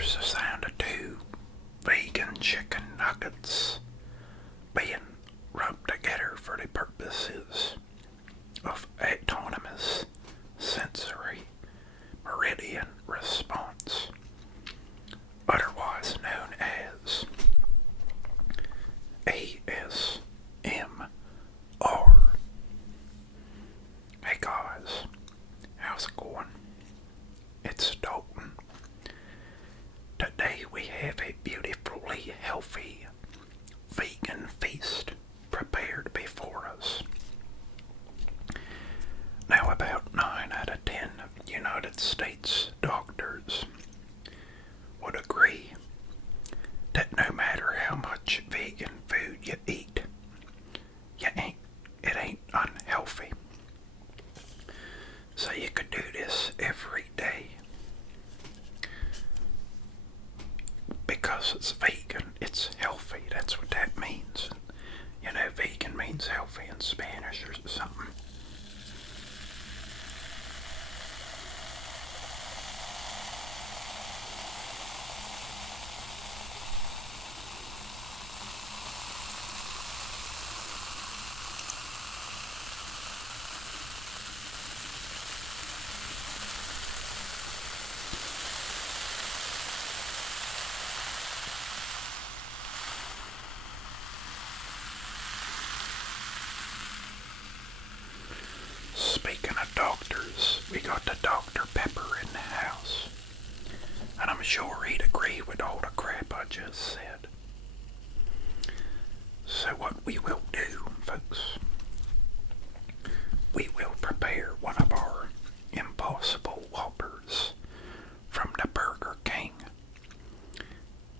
There's the sound of two vegan chicken nuggets being rubbed together for the purposes of autonomous sensory meridian response, otherwise known as ASMR. Hey guys, how's it going? It's Dalton. Today we have a beautifully healthy vegan feast prepared before us. Now about 9 out of 10 United States doctors would agree that no matter how much vegan food you eat, it ain't unhealthy. So you could do this every day. Because it's vegan, it's healthy. That's what that means. You know, vegan means healthy in Spanish or something. Speaking of doctors, we got the Dr. Pepper in the house. And I'm sure he'd agree with all the crap I just said. So what we will do, folks, we will prepare one of our Impossible Whoppers from the Burger King.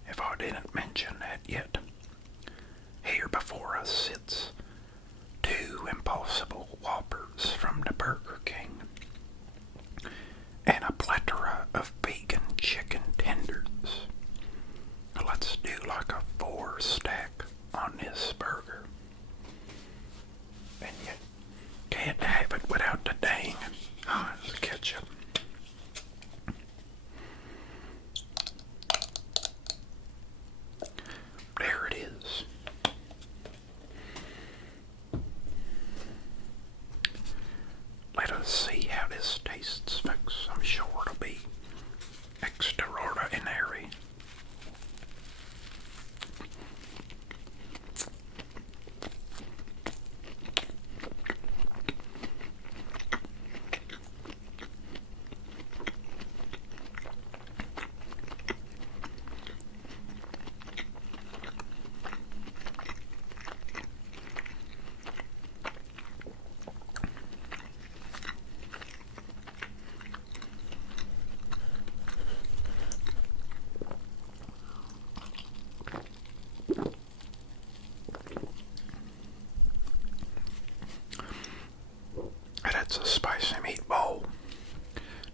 If I didn't mention that yet, here before us sits 2 Impossible Whoppers from the Burger King and a plethora of vegan chicken tenders. Let's do like a 4-stack on this burger. And you can't have it without the dang ketchup. There it is. Let us see how this tastes, folks. I'm sure it'll be extraordinary. That's a spicy meatball.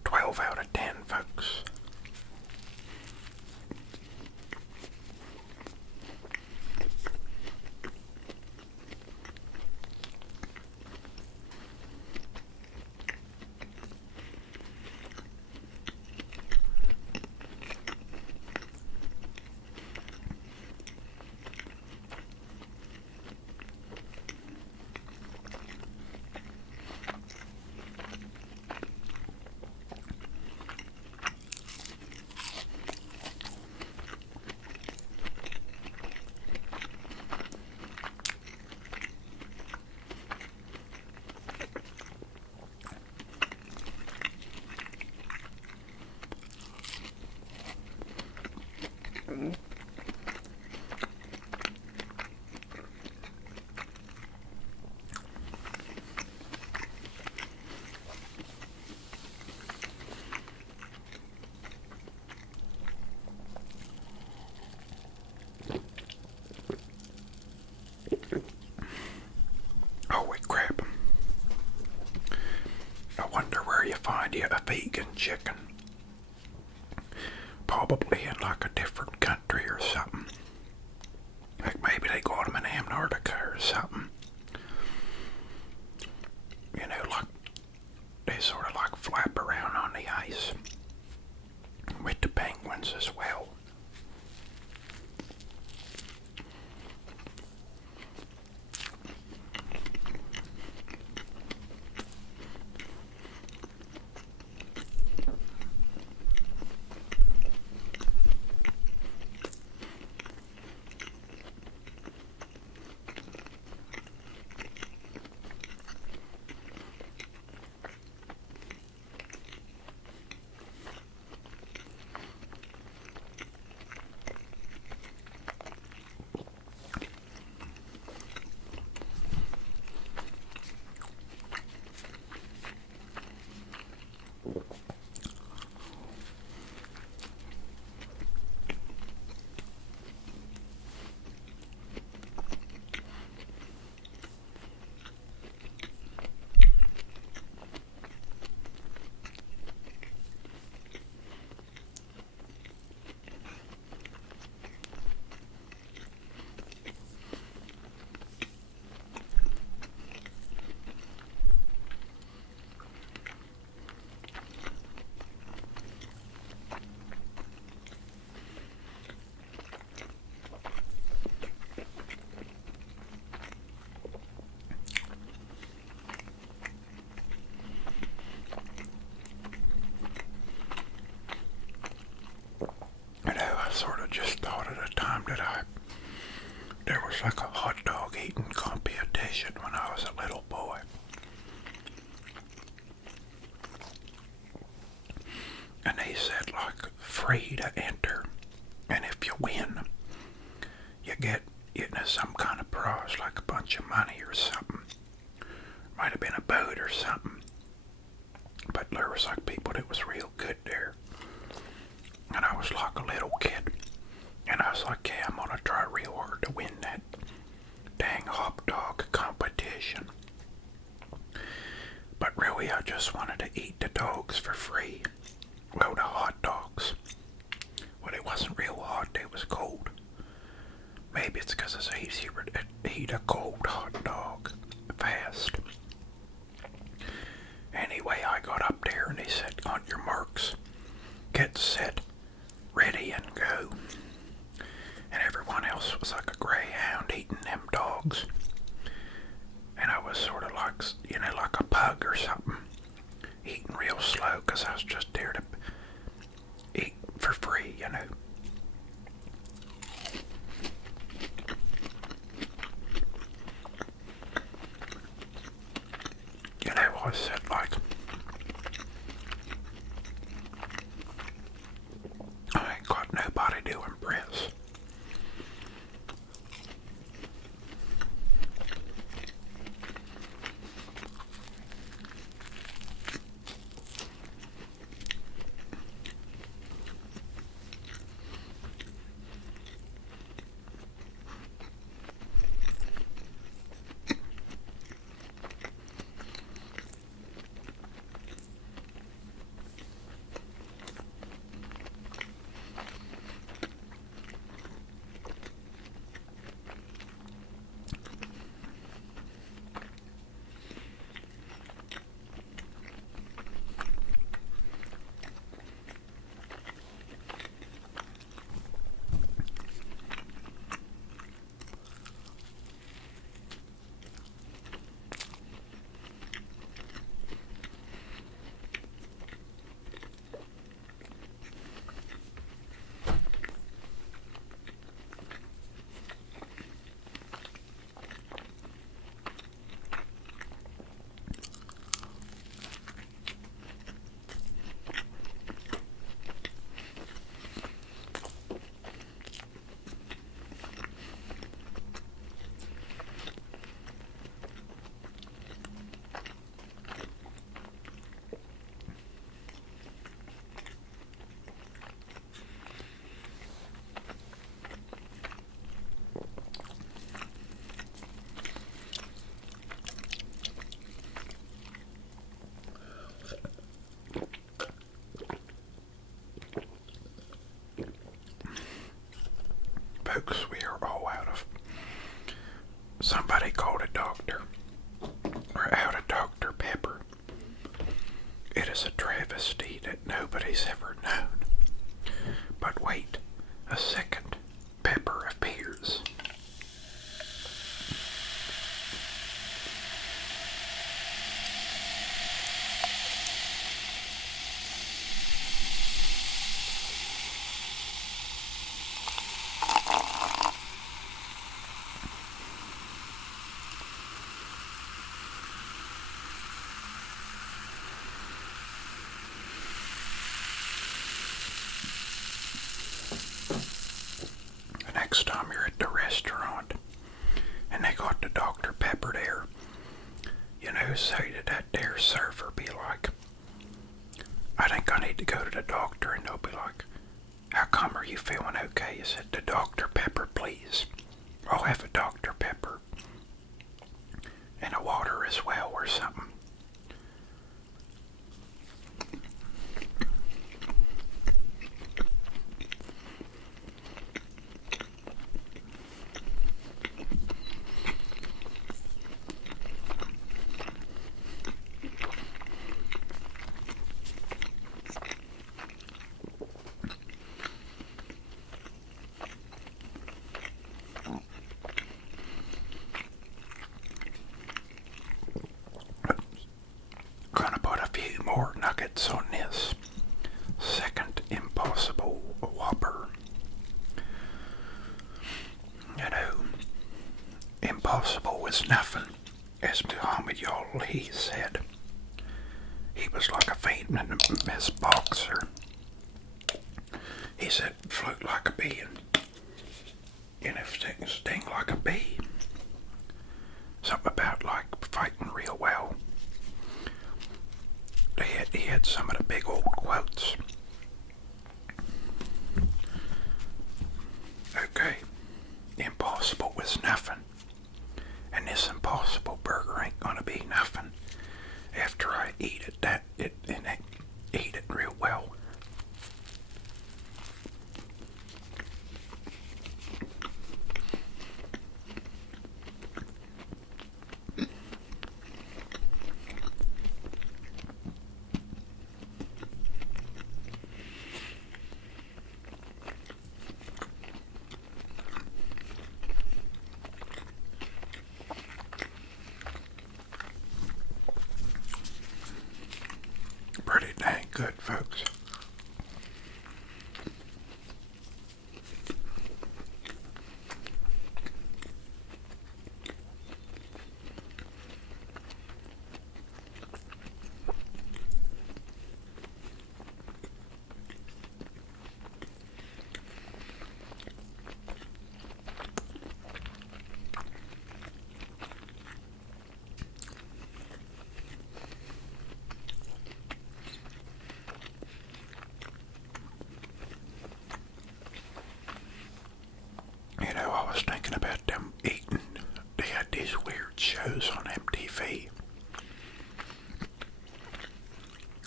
12 out of 10, folks. Holy crap. I wonder where you find you a vegan chicken. Probably in like a different country or something. Like maybe they got them in Antarctica or something. You know, like they sort of like flap around on the ice with the penguins as well. sort of just thought at a time that there was like a hot dog eating competition when I was a little boy. And they said like free to enter. And if you win, you get some kind of prize, like a bunch of money or something. Might have been a boat or something. But there was like people that was real good there. And I was like a little kid. And I was like, yeah, I'm gonna try real hard to win that dang hot dog competition. But really, I just wanted to eat the dogs for free. Well, the hot dogs. Well, it wasn't real hot, it was cold. Maybe it's because it's easier to eat a cold hot dog fast. Anyway, I got up there and they said, on your marks, get set, ready and go. And everyone else was like a greyhound eating them dogs. And I was sort of like, like a pug or something, eating real slow because I was just there to eat for free, I said like, I ain't got nobody to impress. Folks, we are all out of, somebody called a doctor. We're out of Dr. Pepper. It is a travesty that nobody's ever known. But wait a second, Pepper appears. Next time you're at the restaurant and they got the Dr. Pepper there, say to that there server, be like, I think I need to go to the doctor, and they'll be like, how come, are you feeling okay? You said, the Dr. Pepper, please. I'll have a Dr. Pepper and a water as well or something. impossible was nothing, as Muhammad Ali said. He was like a famous boxer. He said, float like a bee and if sting like a bee. Something about like fighting real well. He had some of the big old quotes. Okay, impossible was nothing. And this impossible burger ain't gonna be nothing after I eat it eat it real well. Pretty dang good, folks. You know, I was thinking about them eating. They had these weird shows on MTV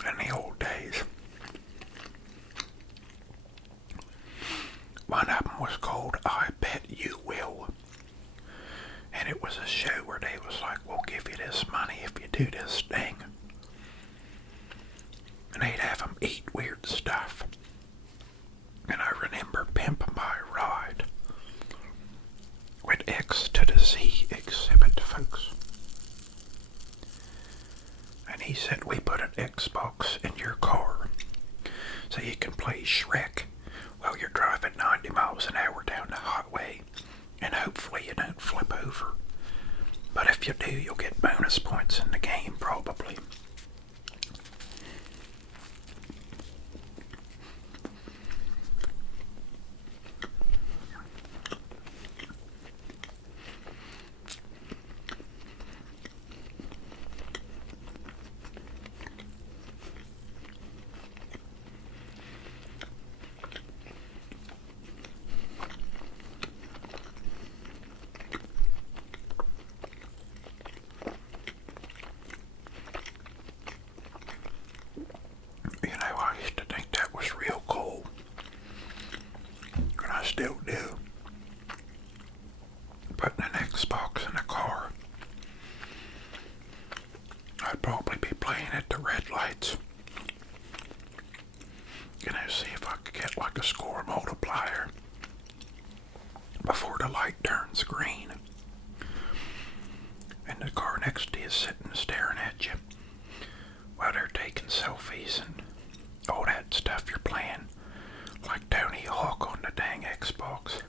in the old days. One of them was called I Bet You Will. And it was a show where they was like, we'll give you this money if you do this thing. And they'd have them eat weird stuff. And I remember Pimp My Ride with X to the Z exhibit, folks. And he said, we put an Xbox in your car so you can play Shrek while you're driving 90 miles an hour down the highway, and hopefully you don't flip over. But if you do, you'll get bonus points in the game, probably. Still do. Putting an Xbox in a car. I'd probably be playing at the red lights. You know, see if I could get like a score multiplier before the light turns green. And the car next to you is sitting staring at you while they're taking selfies and all that stuff you're playing. Like Tony Hawk on the dang Xbox.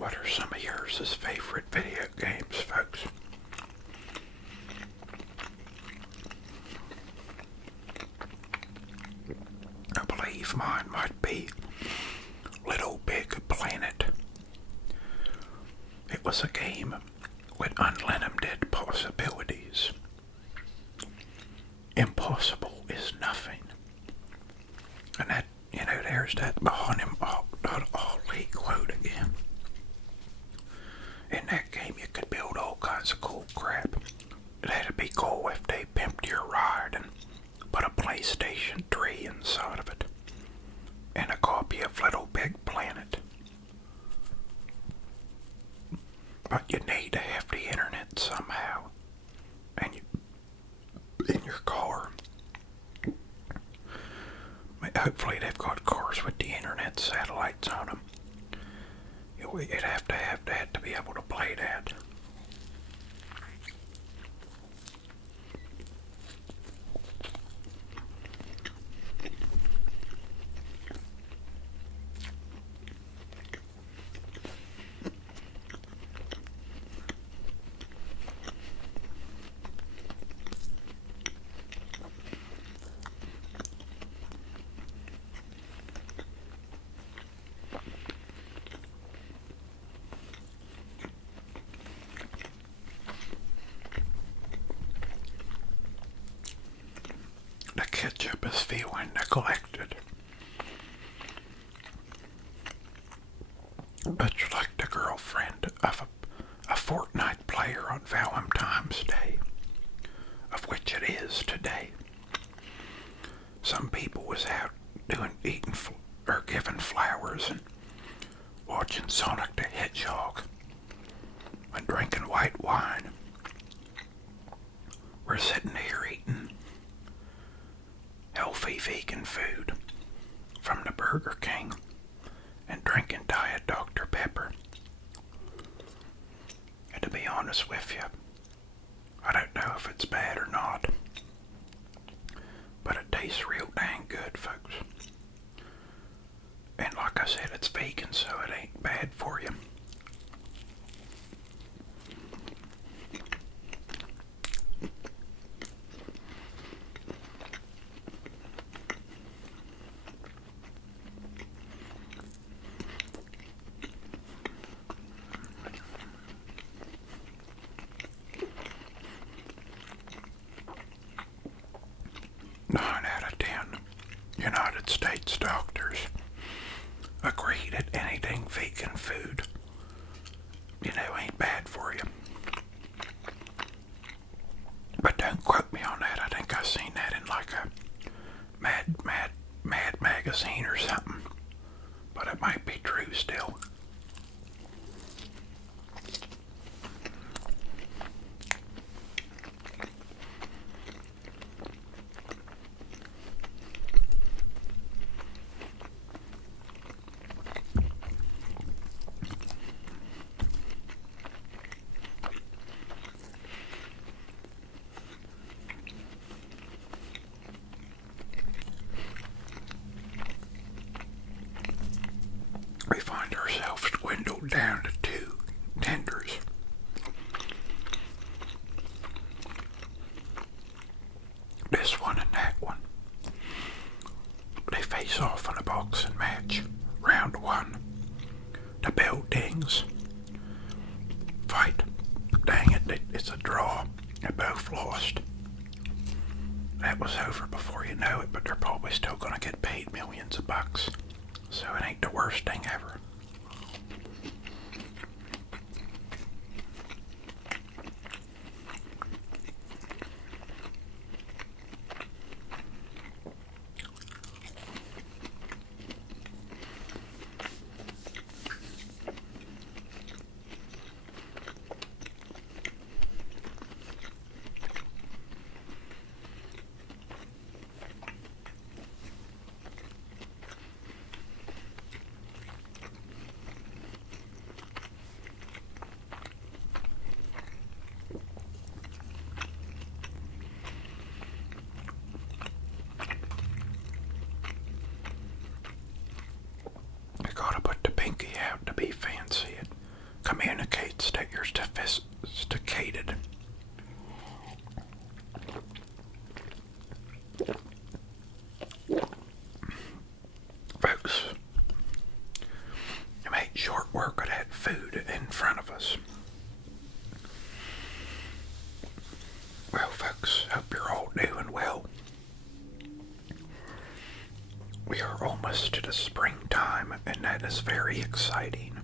What are some of yours' favorite video games, folks? I believe mine might be Littlebigplanet. It was a game with unlimited possibilities. Impossible is nothing. And that, there's that behind him Ollie quote again. In that game you could build all kinds of cool crap. That'd be cool if they pimped your ride and put a PlayStation 3 inside of it. And a copy of Littlebigplanet. But you need to have the internet somehow. And in your car. Hopefully they've got cars with the internet satellites on them. You'd have to have that to be able to play that. The ketchup is feeling neglected. Much like the girlfriend of a Fortnite player on Valentine's Day, of which it is today. Some people was out eating or giving flowers and watching Sonic the Hedgehog and drinking white wine. We're sitting here eating healthy vegan food from the Burger King and drinking Diet Dr. Pepper. And to be honest with you, I don't know if it's bad or not, but it tastes real dang good, folks. And like I said, it's vegan, so it ain't bad for you. United States doctors agree that anything vegan food, ain't bad for you. But don't quote me on that. I think I seen that in like a Mad magazine or something. But it might be true still. We find ourselves dwindled down to 2 tenders. This one and that one. They face off in a boxing match. Round 1. The buildings fight. Dang it, it's a draw. They both lost. That was over before you know it, but they're probably still gonna get paid millions of bucks. So it ain't the worst thing ever. communicates that you're sophisticated. Folks, I made short work of that food in front of us. Well, folks, hope you're all doing well. We are almost to the springtime, and that is very exciting.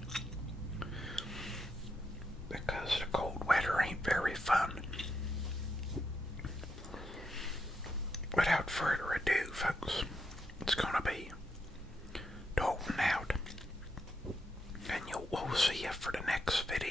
Because the cold weather ain't very fun. Without further ado, folks, it's gonna be Dalton out. And we'll see you for the next video.